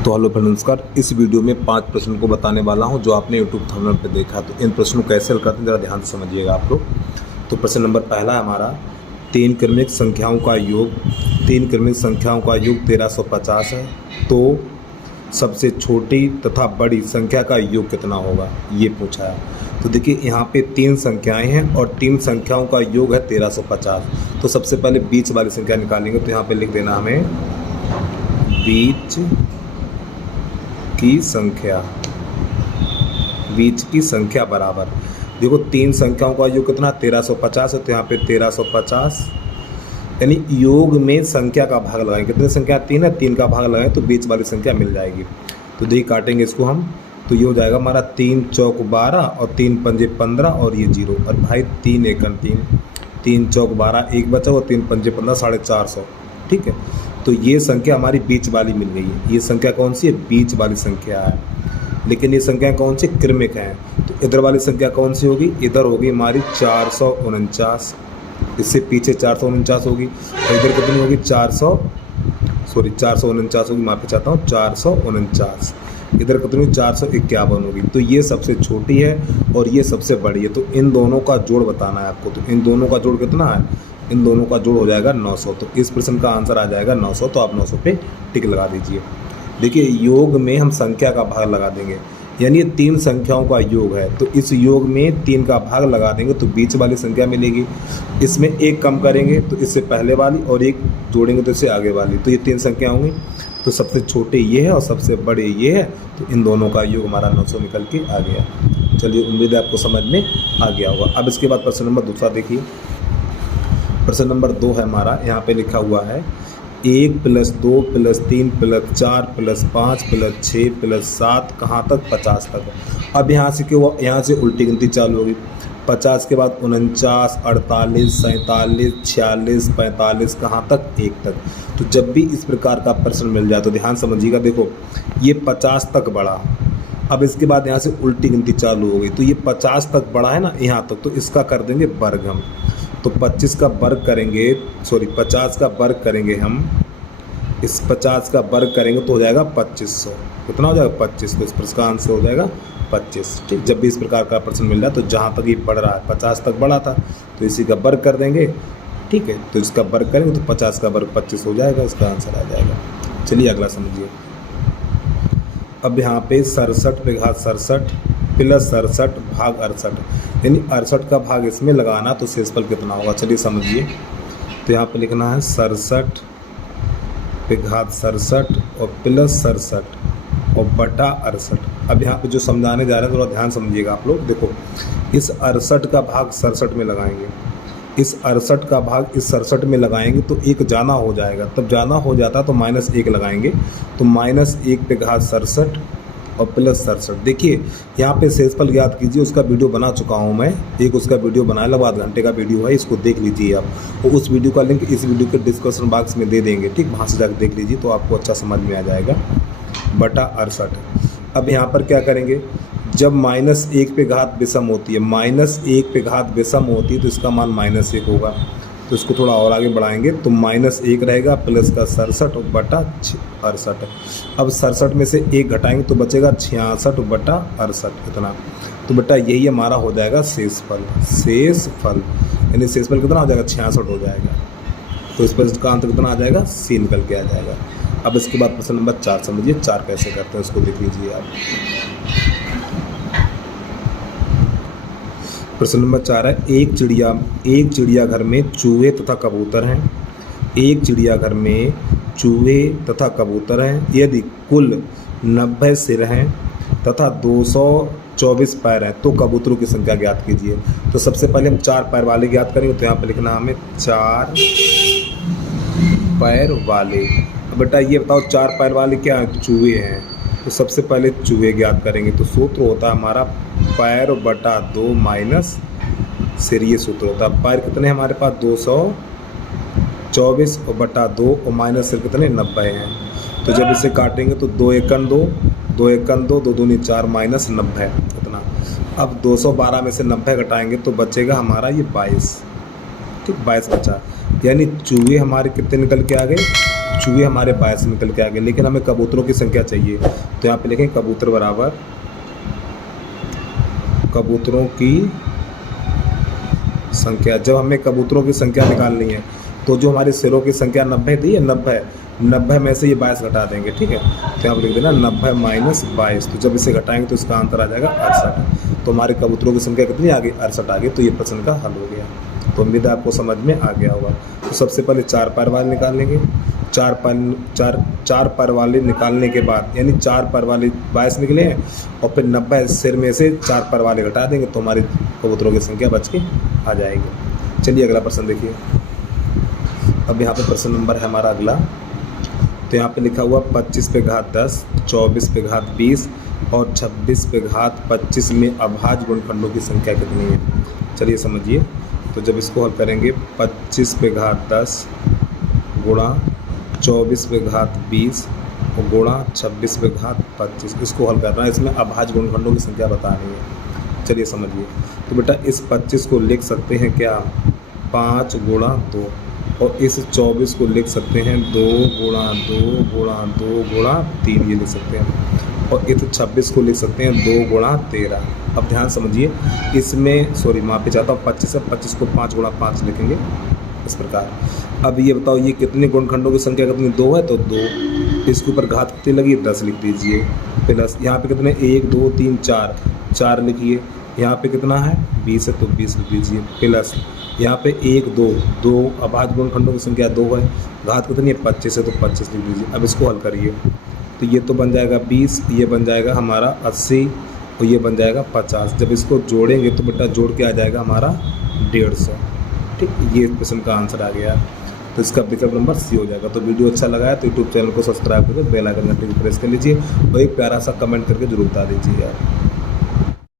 तो hello friend, नमस्कार। इस वीडियो में 5 प्रश्न को बताने वाला हूं जो आपने यूट्यूब थंबनेल पे देखा। तो इन प्रश्नों को कैसे हल करते हैं ज़रा ध्यान से समझिएगा आप लोग। तो प्रश्न नंबर पहला है हमारा, 3 क्रमिक संख्याओं का योग 1350 है, तो सबसे छोटी तथा बड़ी संख्या का योग कितना होगा, ये पूछा है। तो देखिए यहाँ पे 3 संख्याएं हैं और 3 संख्याओं का योग है 1350। तो सबसे पहले बीच वाली संख्या निकालेंगे। तो यहाँ पे लिख देना हमें बीच की संख्या बराबर, देखो 3 संख्याओं का योग कितना 1350 है। तो यहाँ पे 1350 यानी योग में संख्या का भाग लगाएंगे। कितनी संख्या 3 है, 3 का भाग लगाएं तो बीच वाली संख्या मिल जाएगी। तो देखिए काटेंगे इसको हम, तो ये हो जाएगा हमारा 3 चौक 12 और 3 पंजे 15 और ये 0। और भाई 3 एकम 3 चौक 12 एक बचा और 3 पंजे 15 450। ठीक है, तो ये संख्या हमारी बीच वाली मिल गई है। ये संख्या कौन सी है, बीच वाली संख्या है। लेकिन ये संख्या कौन सी, क्रमिक है। तो इधर वाली संख्या कौन सी होगी, इधर होगी हमारी 449, इससे पीछे 449 होगी। और इधर कितनी होगी 449 होगी, माफी चाहता हूँ 449। इधर कितनी 451 होगी। तो ये सबसे छोटी है और ये सबसे बड़ी है। तो इन दोनों का जोड़ बताना है आपको। तो इन दोनों का जोड़ कितना है, इन दोनों का जोड़ हो जाएगा 900। तो इस प्रश्न का आंसर आ जाएगा 900। तो आप 900 पे टिक लगा दीजिए। देखिए योग में हम संख्या का भाग लगा देंगे, यानी ये 3 संख्याओं का योग है। तो इस योग में 3 का भाग लगा देंगे तो बीच वाली संख्या मिलेगी। इसमें एक कम करेंगे तो इससे पहले वाली, और एक जोड़ेंगे तो इससे आगे वाली। तो ये 3 संख्या होंगी। तो सबसे छोटे ये है और सबसे बड़े ये है। तो इन दोनों का योग हमारा 900 निकल के आ गया। चलिए, उम्मीद है आपको समझ में आ गया होगा। अब इसके बाद प्रश्न नंबर दूसरा देखिए। प्रश्न नंबर 2 है हमारा, यहाँ पे लिखा हुआ है 1 + 2 + 3 + 4 + 5 + 6 + 7 कहाँ तक, 50 तक। अब यहाँ से उल्टी गिनती चालू होगी। 50 के बाद 49, 48, 47, 46, 45 कहाँ तक, 1 तक। तो जब भी इस प्रकार का प्रश्न मिल जाए तो ध्यान समझिएगा। देखो ये 50 तक बढ़ा, अब इसके बाद यहाँ से उल्टी गिनती चालू हो गई। तो ये 50 तक बढ़ा है ना यहाँ तक, तो इसका कर देंगे वर्ग हम। तो 50 का वर्ग करेंगे हम, इस 50 का वर्ग करेंगे तो हो जाएगा 2500। कितना हो जाएगा 25। तो इस प्रश्न का आंसर हो जाएगा 25। ठीक, जब भी इस प्रकार का प्रश्न मिल रहा है तो जहाँ तक ये बढ़ रहा है 50 तक बढ़ा था तो इसी का वर्ग कर देंगे। ठीक है, तो इसका वर्ग करेंगे तो 50 का वर्ग 25 हो जाएगा, इसका आंसर आ जाएगा। चलिए अगला समझिए। अब यहाँ पे 67 पे घात 67 + 67 भाग 68, यानी 68 का भाग इसमें लगाना तो शेषफल कितना होगा, चलिए समझिए। तो यहाँ पे लिखना है 67 पे घात 67 और +67 और बटा 68। अब यहाँ पे जो समझाने जा रहे हैं थोड़ा ध्यान समझिएगा आप लोग। देखो इस 68 का भाग 67 में लगाएंगे, इस 68 का भाग इस 67 में लगाएंगे तो 1 जाना हो जाएगा। तब जाना हो जाता तो -1 लगाएंगे। तो -1 पे घात 67 और +67। देखिए यहाँ पे शेषफल ज्ञात कीजिए, उसका वीडियो बना चुका हूँ मैं। एक उसका वीडियो बनाया, लगभग आधे घंटे का वीडियो है, इसको देख लीजिए आप। और उस वीडियो का लिंक इस वीडियो के डिस्क्रिप्शन बॉक्स में दे देंगे। ठीक, वहाँ से जाकर देख लीजिए तो आपको अच्छा समझ में आ जाएगा। बटा 68। अब यहाँ पर क्या करेंगे, जब -1 पे घात विषम होती है, -1 पे घात विषम होती है तो इसका मान -1 होगा। तो इसको थोड़ा और आगे बढ़ाएंगे तो -1 रहेगा प्लस का 67 और बटा 68। अब 67 में से 1 घटाएंगे तो बचेगा 66 बटा 68 इतना। तो बेटा यही हमारा हो जाएगा शेषफल। यानी शेषफल कितना हो जाएगा, 66 हो जाएगा। तो इस पर का आंसर कितना आ जाएगा, C निकल के आ जाएगा। अब इसके बाद प्रश्न नंबर 4 समझिए। 4 कैसे करते हैं उसको देख लीजिए आप। प्रश्न नंबर 4 है, एक चिड़ियाघर में चूहे तथा कबूतर हैं। एक चिड़ियाघर में चूहे तथा कबूतर हैं। यदि कुल 90 सिर हैं तथा 224 पैर हैं तो कबूतरों की संख्या ज्ञात कीजिए। तो सबसे पहले हम 4 पैर वाले ज्ञात करेंगे। तो यहाँ पे लिखना हमें 4 पैर वाले। बेटा ये बताओ 4 पैर वाले क्या है, चूहे हैं। तो सबसे पहले चूहे ज्ञात करेंगे। तो सूत्र होता है हमारा पैर बटा 2 माइनस सिर, ये सूत्र होता है। पैर कितने हमारे पास 224 और बटा 2 और माइनस सिर कितने 90 हैं। तो जब इसे काटेंगे तो 2 एकम 2, 2 एकम 2, 2 दूनी 4 माइनस 90 इतना। अब 212 में से 90 घटाएंगे तो बचेगा हमारा ये 22। ठीक, 22 बचा। यानी चूहे हमारे कितने निकल के आ गए, चूहे हमारे 22 निकल के आ गए, लेकिन हमें कबूतरों की संख्या चाहिए। तो यहाँ पे लिखें कबूतर बराबर कबूतरों की संख्या। जब हमें कबूतरों की संख्या निकालनी है तो जो हमारे सिरों की संख्या 90 थी, 90 में से ये 22 घटा देंगे, ठीक है। तो यहाँ पर लिख देना 90 माइनस 22। तो जब इसे घटाएंगे तो इसका आंसर आ जाएगा 68। तो हमारे कबूतरों की संख्या कितनी आ गई? 68 आ गई। तो ये प्रश्न का हल हो गया। तो उम्मीद है आपको समझ में आ गया होगा। तो सबसे पहले 4 पैर वाले निकाल लेंगे। 4 पैर वाले निकालने के बाद, यानी 4 पैर वाले 22 निकले हैं और फिर 90 सिर में से 4 पैर वाले घटा देंगे तो हमारी कबूतरों की संख्या बच के आ जाएगी। चलिए अगला प्रश्न देखिए। अब यहाँ पे प्रश्न नंबर है हमारा अगला। तो यहाँ पे लिखा हुआ 25 पे घात 10, 24 पे घात 20 और 26 पे घात 25 में अभाज्य गुणनखंडों की संख्या कितनी है? चलिए समझिए। तो जब इसको हल करेंगे 25 पे घात 10 गुणा 24 पे घात 20 और गुणा 26 पे घात 25, इसको हल करना है। इसमें अभाज्य गुणनखंडों की संख्या बतानी है। चलिए समझिए। तो बेटा इस 25 को लिख सकते हैं क्या? 5 गुणा 2, और इस 24 को लिख सकते हैं 2 गुणा 2 गुणा 2 गुणा 3, ये लिख सकते हैं। और इस 26 को लिख सकते हैं 2 गुणा 13। अब ध्यान समझिए, इसमें सॉरी माफ़ी चाहता हूँ, 25 है, 25 को 5 गुणा 5 लिखेंगे इस प्रकार। अब ये बताओ ये कितने गुणनखंडों की संख्या कितनी? 2 है, तो 2। इसके ऊपर घात कितनी लगी? 10 लिख दीजिए। प्लस यहाँ पे कितने? 1 2 3 4 लिखिए। यहाँ पे कितना है? 20 है, तो 20 लिख दीजिए। प्लस यहाँ पे 1 2 अभाज्य गुणनखंडों की संख्या 2 है, घात कितनी है? 25 है, तो 25 लिख दीजिए। अब इसको हल करिए। तो ये तो बन जाएगा 20, ये बन जाएगा हमारा 80 और ये बन जाएगा 50। जब इसको जोड़ेंगे तो बेटा जोड़ के आ जाएगा हमारा 150। ठीक, ये प्रश्न का आंसर आ गया। तो इसका विकल्प नंबर सी हो जाएगा। तो वीडियो अच्छा लगा है तो यूट्यूब चैनल को सब्सक्राइब करके बेल आइकन घंटे को प्रेस कर लीजिए और एक प्यारा सा कमेंट करके जरूर बता दीजिए यार।